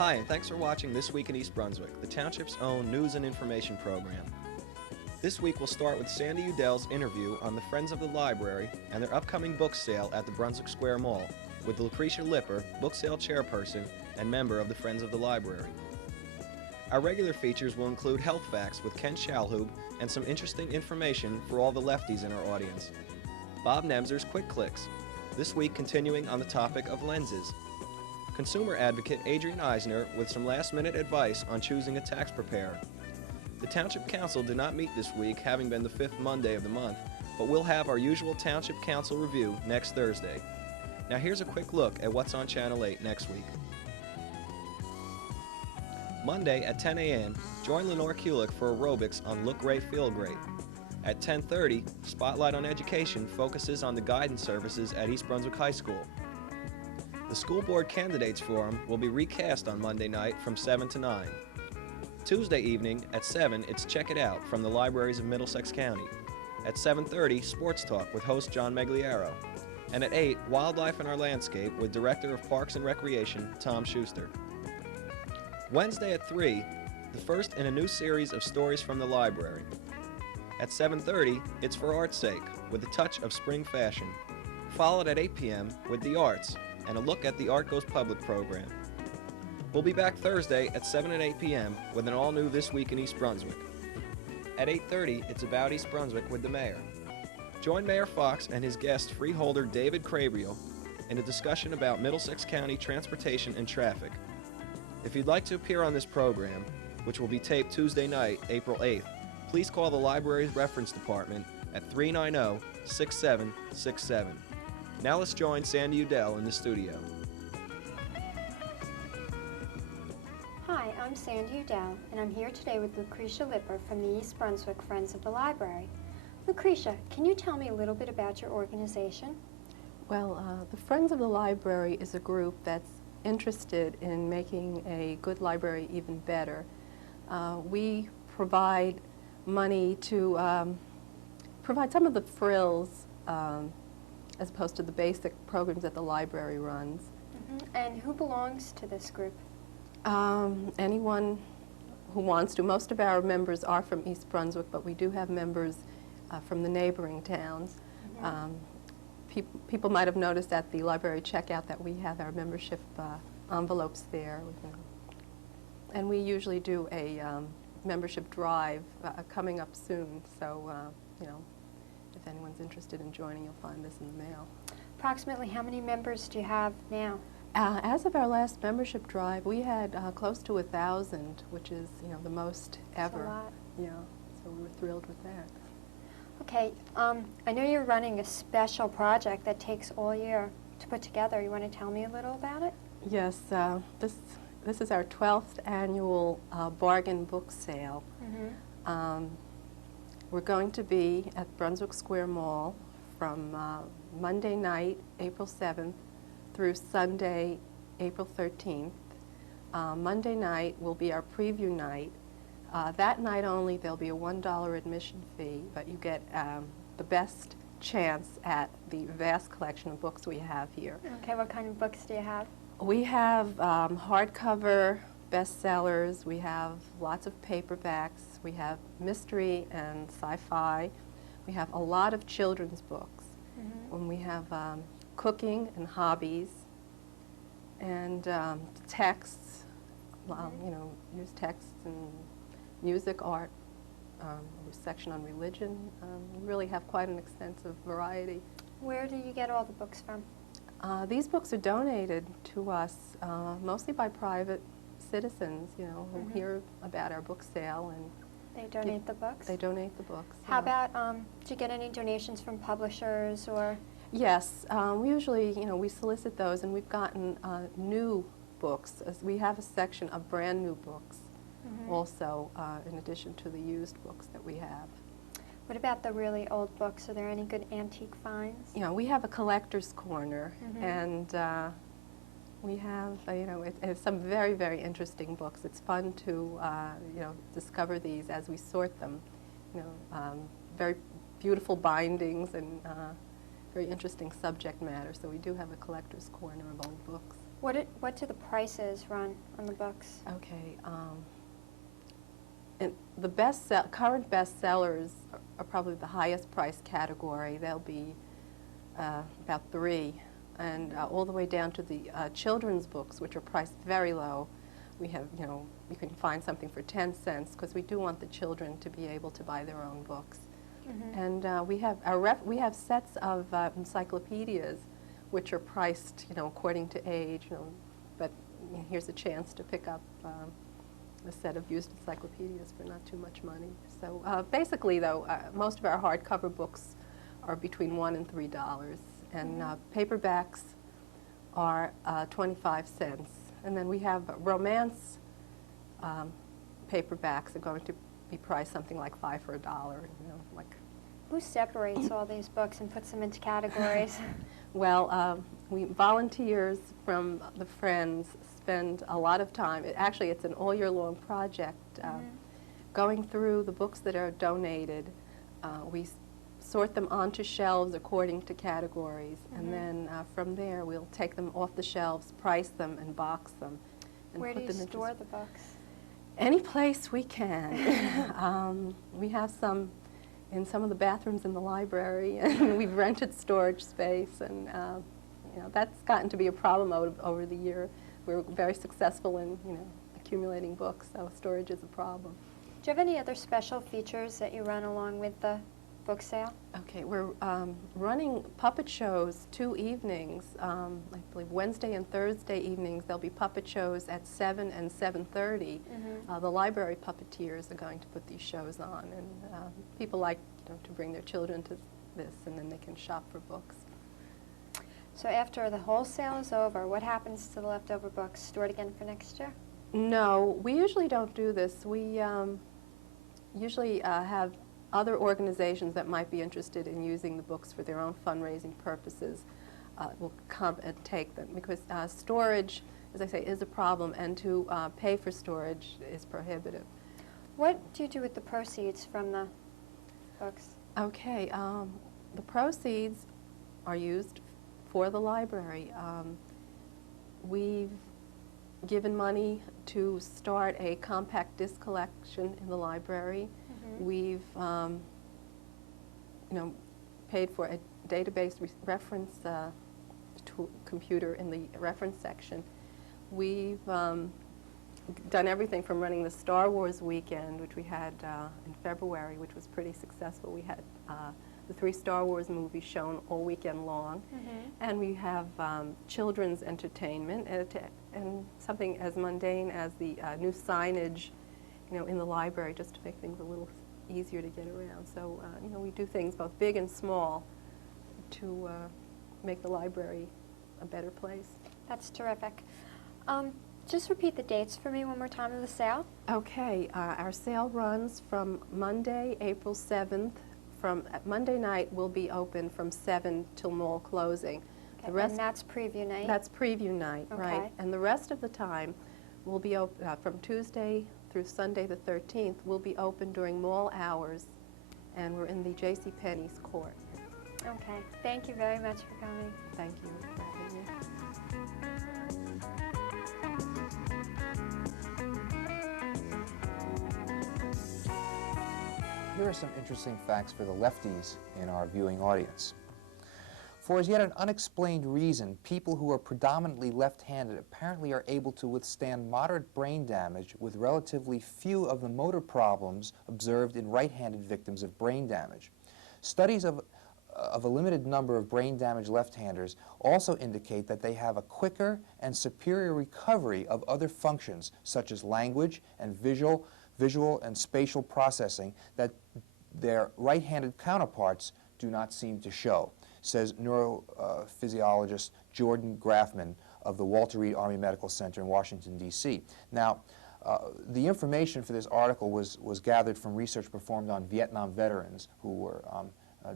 Hi, and thanks for watching This Week in East Brunswick, the township's own news and information program. This week we'll start with Sandy Udell's interview on the Friends of the Library and their upcoming book sale at the Brunswick Square Mall with Lucretia Lipper, book sale chairperson and member of the Friends of the Library. Our regular features will include health facts with Ken Shalhoub and some interesting information for all the lefties in our audience. Bob Nemzer's Quick Clicks, this week continuing on the topic of lenses. Consumer advocate Adrian Eisner with some last-minute advice on choosing a tax preparer. The Township Council did not meet this week, having been the fifth Monday of the month, but we'll have our usual Township Council review next Thursday. Now here's a quick look at what's on Channel 8 next week. Monday at 10 a.m., join Lenore Kulik for aerobics on Look Great, Feel Great. At 10:30, Spotlight on Education focuses on the guidance services at East Brunswick High School. The School Board Candidates Forum will be recast on Monday night from 7 to 9. Tuesday evening at 7, it's Check It Out from the libraries of Middlesex County. At 7:30, Sports Talk with host John Megliaro. And at 8, Wildlife in Our Landscape with Director of Parks and Recreation, Tom Schuster. Wednesday at 3, the first in a new series of stories from the library. At 7:30, it's For Art's Sake with a touch of spring fashion. Followed at 8 p.m. with The Arts and a look at the Art Goes Public program. We'll be back Thursday at 7 and 8 p.m. with an all-new This Week in East Brunswick. At 8:30, it's About East Brunswick with the Mayor. Join Mayor Fox and his guest freeholder David Crabriel in a discussion about Middlesex County transportation and traffic. If you'd like to appear on this program, which will be taped Tuesday night, April 8th, please call the library's reference department at 390-6767. Now let's join Sandy Udell in the studio. Hi, I'm Sandy Udell, and I'm here today with Lucretia Lipper from the East Brunswick Friends of the Library. Lucretia, can you tell me a little bit about your organization? Well, the Friends of the Library is a group that's interested in making a good library even better. We provide money to provide some of the frills as opposed to the basic programs that the library runs. And who belongs to this group? Anyone who wants to. Most of our members are from East Brunswick, but we do have members from the neighboring towns. People might have noticed at the library checkout that we have our membership envelopes there. And we usually do a membership drive coming up soon, so you know, if anyone's interested in joining, you'll find this in the mail. Approximately how many members do you have now? As of our last membership drive, we had close to 1,000, which is, you know, the most ever. That's a lot. Yeah, so we were thrilled with that. Okay, I know you're running a special project that takes all year to put together. You want to tell me a little about it? Yes, this is our 12th annual bargain book sale. We're going to be at Brunswick Square Mall from Monday night, April 7th, through Sunday, April 13th. Monday night will be our preview night. That night only, there'll be a $1 admission fee, but you get the best chance at the vast collection of books we have here. Okay, what kind of books do you have? We have hardcover bestsellers. We have lots of paperbacks. We have mystery and sci-fi. We have a lot of children's books. When we have cooking and hobbies, and texts, you know, news texts and music, art, a section on religion. We really have quite an extensive variety. Where do you get all the books from? These books are donated to us mostly by private citizens, you know, who hear about our book sale and they donate the books? They donate the books. How about, do you get any donations from publishers or? Yes, we usually, you know, we solicit those, and we've gotten new books. We have a section of brand new books also, in addition to the used books that we have. What about the really old books? Are there any good antique finds? You know, we have a collector's corner, and we have, you know, it's some very, very interesting books. It's fun to, you know, discover these as we sort them. You know, very beautiful bindings and very interesting subject matter. So we do have a collector's corner of old books. What do the prices run on the books? Okay. And the current bestsellers are probably the highest price category. They'll be about $3, and all the way down to the children's books, which are priced very low. We have, you can find something for 10 cents because we do want the children to be able to buy their own books. Mm-hmm. And we have sets of encyclopedias, which are priced, according to age. But here's a chance to pick up a set of used encyclopedias for not too much money. So basically, though, most of our hardcover books are between $1 and $3, and paperbacks are 25 cents. And then we have romance paperbacks are going to be priced something like 5 for $1. Like. Who separates all these books and puts them into categories? Well, we volunteers from the Friends spend a lot of time. Actually, it's an all-year-long project. Going through the books that are donated, we sort them onto shelves according to categories, and then from there we'll take them off the shelves, price them, and box them. And Where put do you them store the books? Any place we can. We have some in some of the bathrooms in the library, and we've rented storage space, and that's gotten to be a problem over the year. We're very successful in accumulating books, so storage is a problem. Do you have any other special features that you run along with the book sale? Okay, we're running puppet shows 2 evenings. I believe Wednesday and Thursday evenings there'll be puppet shows at 7 and 7:30. The library puppeteers are going to put these shows on, and people like to bring their children to this, and then they can shop for books. So after the whole sale is over, what happens to the leftover books? Stored again for next year? No, we usually don't do this. We usually have other organizations that might be interested in using the books for their own fundraising purposes will come and take them, because storage, as I say, is a problem, and to pay for storage is prohibitive. What do you do with the proceeds from the books? Okay, the proceeds are used for the library. We've given money to start a compact disc collection in the library. We've paid for a database reference computer in the reference section. We've done everything from running the Star Wars weekend, which we had in February, which was pretty successful. We had the 3 Star Wars movies shown all weekend long, and we have children's entertainment and something as mundane as the new signage, in the library, just to make things a little easier to get around. So, we do things both big and small to make the library a better place. That's terrific. Just repeat the dates for me one more time of the sale. Okay, our sale runs from Monday, April 7th. Monday night we'll be open from 7 till mall closing. Okay, and that's preview night? That's preview night, right. And the rest of the time will be open from Tuesday through Sunday the 13th. We'll be open during mall hours, and we're in the J.C. Penney's court. Okay, thank you very much for coming. Thank you for having me. Here are some interesting facts for the lefties in our viewing audience. For as yet an unexplained reason, people who are predominantly left-handed apparently are able to withstand moderate brain damage with relatively few of the motor problems observed in right-handed victims of brain damage. Studies of a limited number of brain-damaged left-handers also indicate that they have a quicker and superior recovery of other functions, such as language and visual and spatial processing, that their right-handed counterparts do not seem to show, says neurophysiologist Jordan Grafman of the Walter Reed Army Medical Center in Washington, D.C. Now, the information for this article was gathered from research performed on Vietnam veterans who were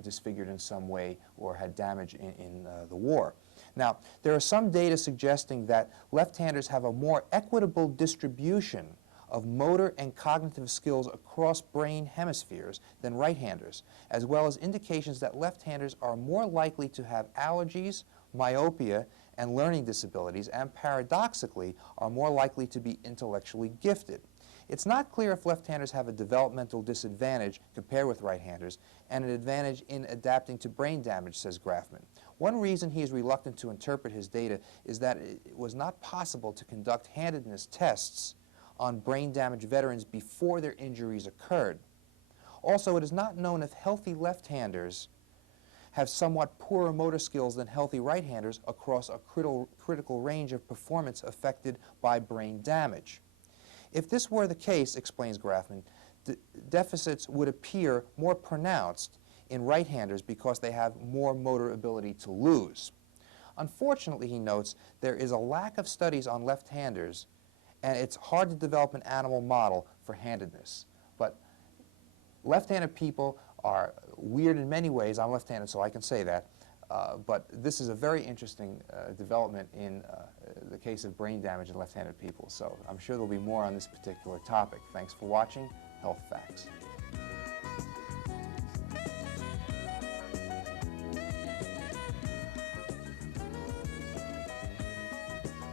disfigured in some way or had damage in the war. Now, there are some data suggesting that left-handers have a more equitable distribution of motor and cognitive skills across brain hemispheres than right-handers, as well as indications that left-handers are more likely to have allergies, myopia, and learning disabilities, and paradoxically are more likely to be intellectually gifted. It's not clear if left-handers have a developmental disadvantage compared with right-handers and an advantage in adapting to brain damage, says Grafman. One reason he is reluctant to interpret his data is that it was not possible to conduct handedness tests on brain damage veterans before their injuries occurred. Also, it is not known if healthy left-handers have somewhat poorer motor skills than healthy right-handers across a critical range of performance affected by brain damage. If this were the case, explains Grafman, deficits would appear more pronounced in right-handers because they have more motor ability to lose. Unfortunately, he notes, there is a lack of studies on left-handers, and it's hard to develop an animal model for handedness. But left-handed people are weird in many ways. I'm left-handed, so I can say that. But this is a very interesting development in the case of brain damage in left-handed people. So I'm sure there'll be more on this particular topic. Thanks for watching Health Facts.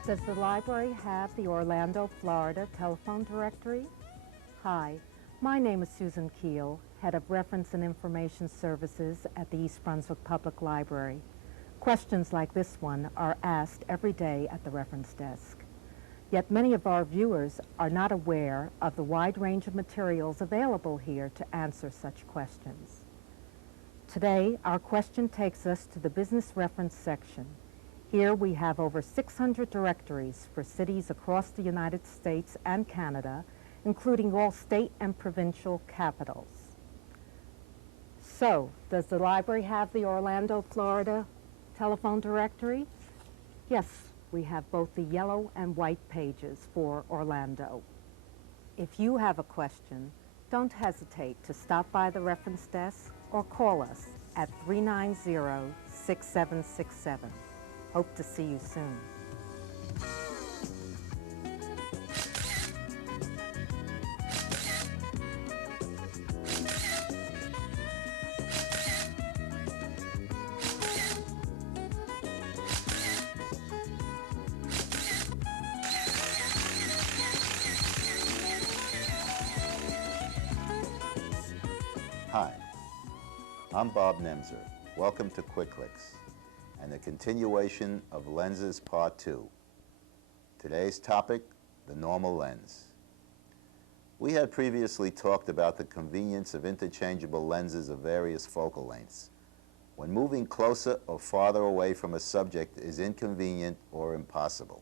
Does the library have the Orlando, Florida telephone directory? Hi, my name is Susan Keel, Head of Reference and Information Services at the East Brunswick Public Library. Questions like this one are asked every day at the reference desk. Yet many of our viewers are not aware of the wide range of materials available here to answer such questions. Today, our question takes us to the business reference section. Here we have over 600 directories for cities across the United States and Canada, including all state and provincial capitals. So, does the library have the Orlando, Florida telephone directory? Yes, we have both the yellow and white pages for Orlando. If you have a question, don't hesitate to stop by the reference desk or call us at 390-6767. Hope to see you soon. Hi, I'm Bob Nemser. Welcome to Quick Clicks and the continuation of Lenses Part 2. Today's topic, the normal lens. We had previously talked about the convenience of interchangeable lenses of various focal lengths when moving closer or farther away from a subject is inconvenient or impossible.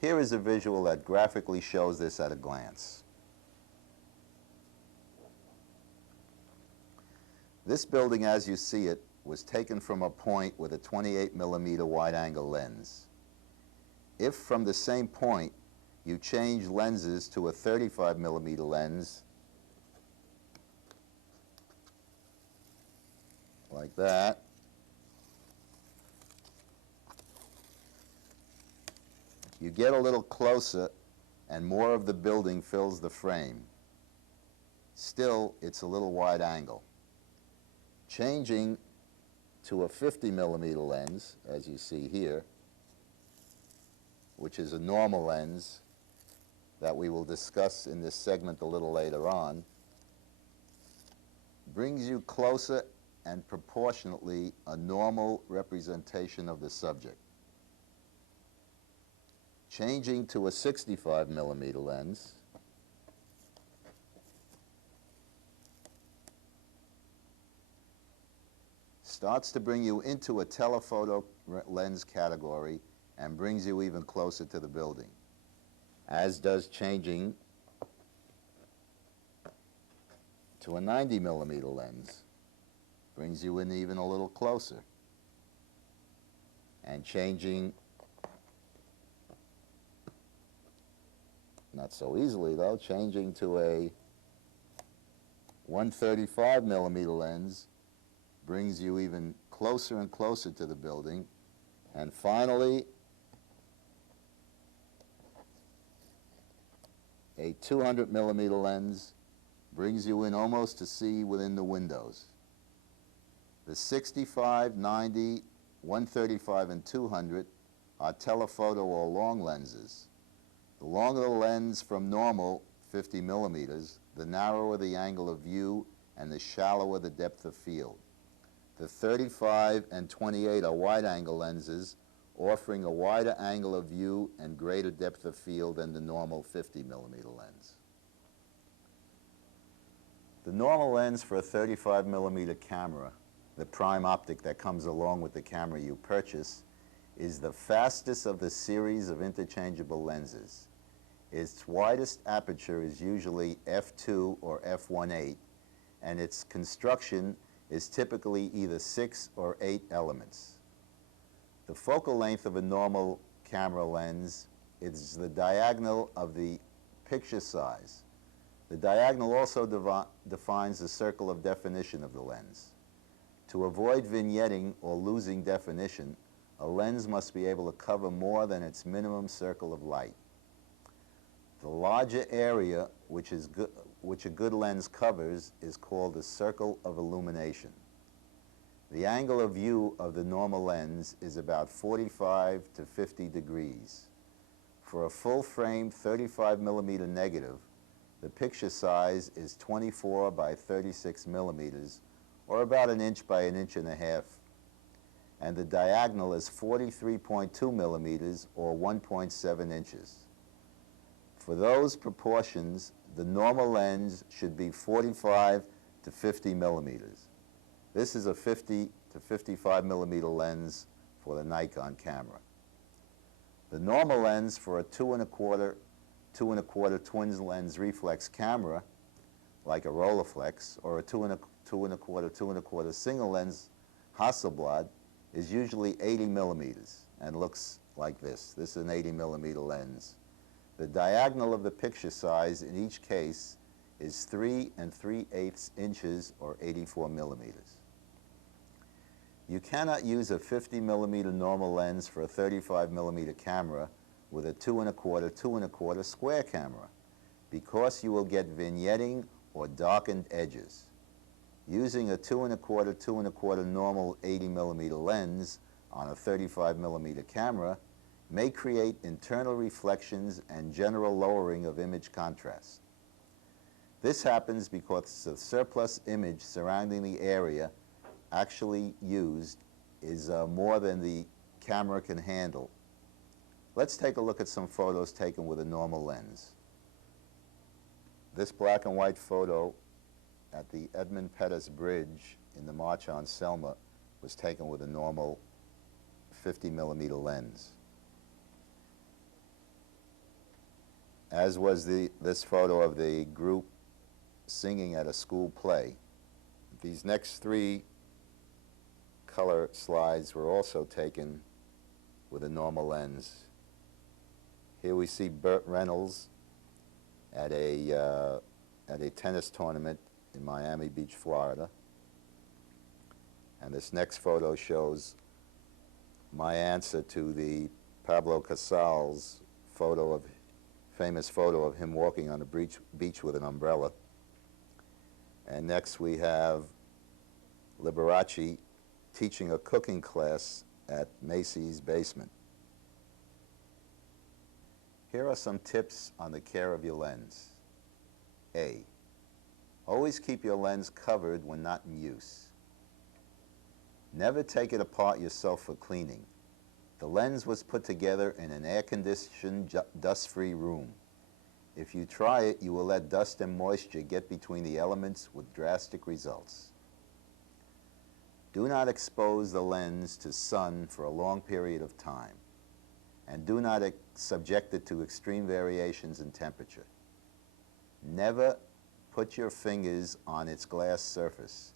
Here is a visual that graphically shows this at a glance. This building, as you see it, was taken from a point with a 28mm wide-angle lens. If from the same point you change lenses to a 35mm lens, like that, you get a little closer and more of the building fills the frame. Still, it's a little wide angle. Changing to a 50mm lens, as you see here, which is a normal lens that we will discuss in this segment a little later on, brings you closer and proportionately a normal representation of the subject. Changing to a 65mm lens starts to bring you into a telephoto lens category and brings you even closer to the building, as does changing to a 90mm lens, brings you in even a little closer, and changing, not so easily though, changing to a 135mm lens brings you even closer and closer to the building. And finally, a 200mm lens brings you in almost to see within the windows. The 65, 90, 135, and 200 are telephoto or long lenses. The longer the lens from normal, 50 millimeters, the narrower the angle of view and the shallower the depth of field. The 35 and 28 are wide-angle lenses, offering a wider angle of view and greater depth of field than the normal 50 millimeter lens. The normal lens for a 35 millimeter camera, the prime optic that comes along with the camera you purchase, is the fastest of the series of interchangeable lenses. Its widest aperture is usually f2 or f1.8, and its construction is typically either 6 or 8 elements. The focal length of a normal camera lens is the diagonal of the picture size. The diagonal also defines the circle of definition of the lens. To avoid vignetting or losing definition, a lens must be able to cover more than its minimum circle of light. The larger area which a good lens covers is called the circle of illumination. The angle of view of the normal lens is about 45 to 50 degrees. For a full-frame 35 millimeter negative, the picture size is 24 by 36 millimeters, or about 1 inch by 1.5 inches, and the diagonal is 43.2 millimeters, or 1.7 inches. For those proportions, the normal lens should be 45 to 50 millimeters. This is a 50 to 55 millimeter lens for the Nikon camera. The normal lens for a 2.25 twins lens reflex camera, like a Rolleiflex, or a 2.25 single lens Hasselblad, is usually 80 millimeters and looks like this. This is an 80 millimeter lens. The diagonal of the picture size in each case is 3 3/8 inches, or 84 millimeters. You cannot use a 50 millimeter normal lens for a 35 millimeter camera with a 2.25 square camera, because you will get vignetting or darkened edges. Using a 2.25 normal 80 millimeter lens on a 35 millimeter camera may create internal reflections and general lowering of image contrast. This happens because the surplus image surrounding the area actually used is more than the camera can handle. Let's take a look at some photos taken with a normal lens. This black and white photo at the Edmund Pettus Bridge in the March on Selma was taken with a normal 50 millimeter lens. As was this photo of the group singing at a school play. These next 3 color slides were also taken with a normal lens. Here we see Burt Reynolds at a tennis tournament in Miami Beach, Florida. And this next photo shows my answer to the Pablo Casals famous photo of him walking on the beach with an umbrella. And next we have Liberace teaching a cooking class at Macy's basement. Here are some tips on the care of your lens. A, always keep your lens covered when not in use. Never take it apart yourself for cleaning. The lens was put together in an air-conditioned, dust-free room. If you try it, you will let dust and moisture get between the elements with drastic results. Do not expose the lens to sun for a long period of time, and do not subject it to extreme variations in temperature. Never put your fingers on its glass surface.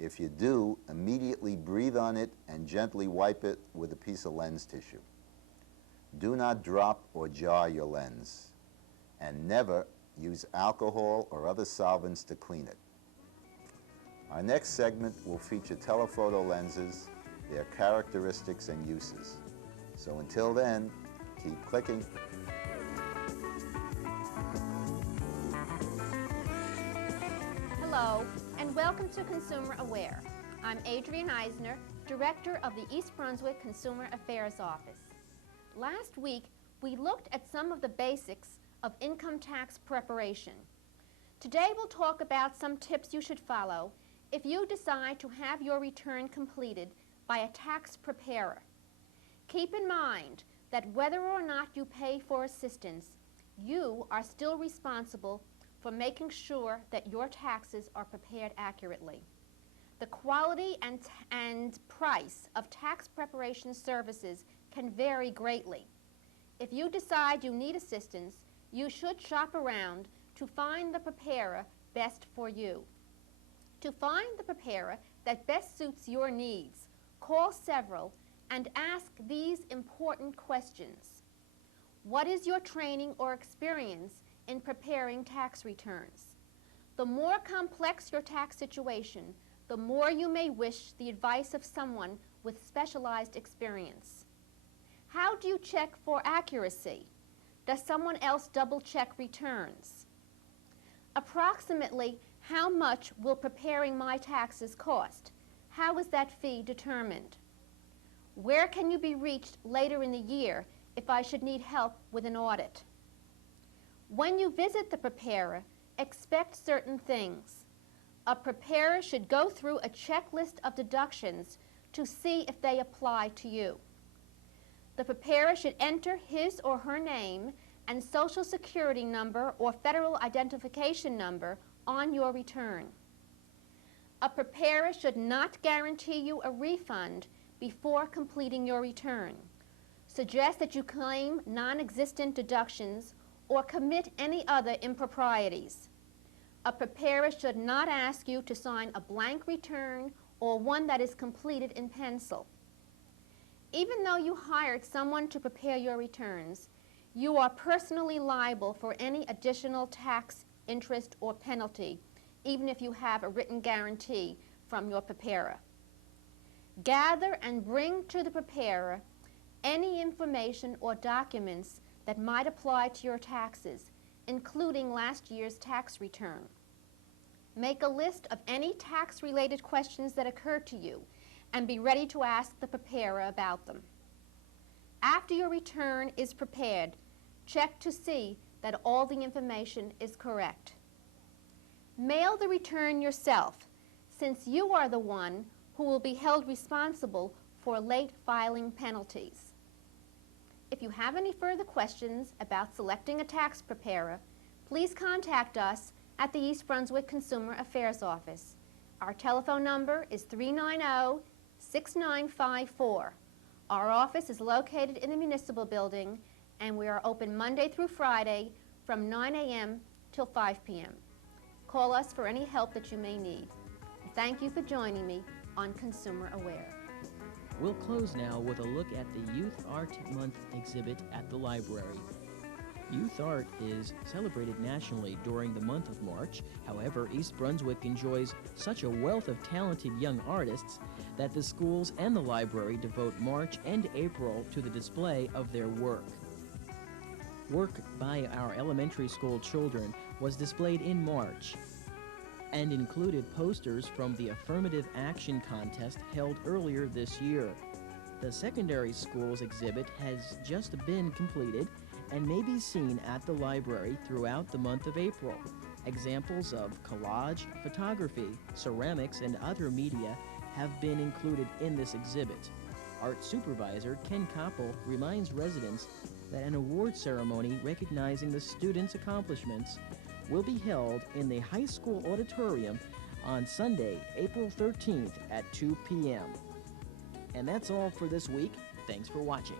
If you do, immediately breathe on it and gently wipe it with a piece of lens tissue. Do not drop or jar your lens, and never use alcohol or other solvents to clean it. Our next segment will feature telephoto lenses, their characteristics and uses. So until then, keep clicking. Hello, and welcome to Consumer Aware. I'm Adrienne Eisner, Director of the East Brunswick Consumer Affairs Office. Last week, we looked at some of the basics of income tax preparation. Today, we'll talk about some tips you should follow if you decide to have your return completed by a tax preparer. Keep in mind that whether or not you pay for assistance, you are still responsible for making sure that your taxes are prepared accurately. The quality and price of tax preparation services can vary greatly. If you decide you need assistance, you should shop around to find the preparer best for you. To find the preparer that best suits your needs, call several and ask these important questions. What is your training or experience in preparing tax returns? The more complex your tax situation, the more you may wish the advice of someone with specialized experience. How do you check for accuracy? Does someone else double-check returns? Approximately how much will preparing my taxes cost? How is that fee determined? Where can you be reached later in the year if I should need help with an audit? When you visit the preparer, expect certain things. A preparer should go through a checklist of deductions to see if they apply to you. The preparer should enter his or her name and Social Security number or federal identification number on your return. A preparer should not guarantee you a refund before completing your return, suggest that you claim non-existent deductions, or commit any other improprieties. A preparer should not ask you to sign a blank return or one that is completed in pencil. Even though you hired someone to prepare your returns, you are personally liable for any additional tax, interest, or penalty, even if you have a written guarantee from your preparer. Gather and bring to the preparer any information or documents that might apply to your taxes, including last year's tax return. Make a list of any tax-related questions that occur to you and be ready to ask the preparer about them. After your return is prepared, check to see that all the information is correct. Mail the return yourself, since you are the one who will be held responsible for late filing penalties. If you have any further questions about selecting a tax preparer, please contact us at the East Brunswick Consumer Affairs Office. Our telephone number is 390-6954. Our office is located in the Municipal Building, and we are open Monday through Friday from 9 a.m. till 5 p.m. Call us for any help that you may need. Thank you for joining me on Consumer Aware. We'll close now with a look at the Youth Art Month exhibit at the library. Youth art is celebrated nationally during the month of March. However, East Brunswick enjoys such a wealth of talented young artists that the schools and the library devote March and April to the display of their work. Work by our elementary school children was displayed in March and included posters from the Affirmative Action Contest held earlier this year. The secondary schools exhibit has just been completed and may be seen at the library throughout the month of April. Examples of collage, photography, ceramics, and other media have been included in this exhibit. Art Supervisor Ken Koppel reminds residents that an award ceremony recognizing the students' accomplishments will be held in the high school auditorium on Sunday, April 13th at 2 p.m. And that's all for this week. Thanks for watching.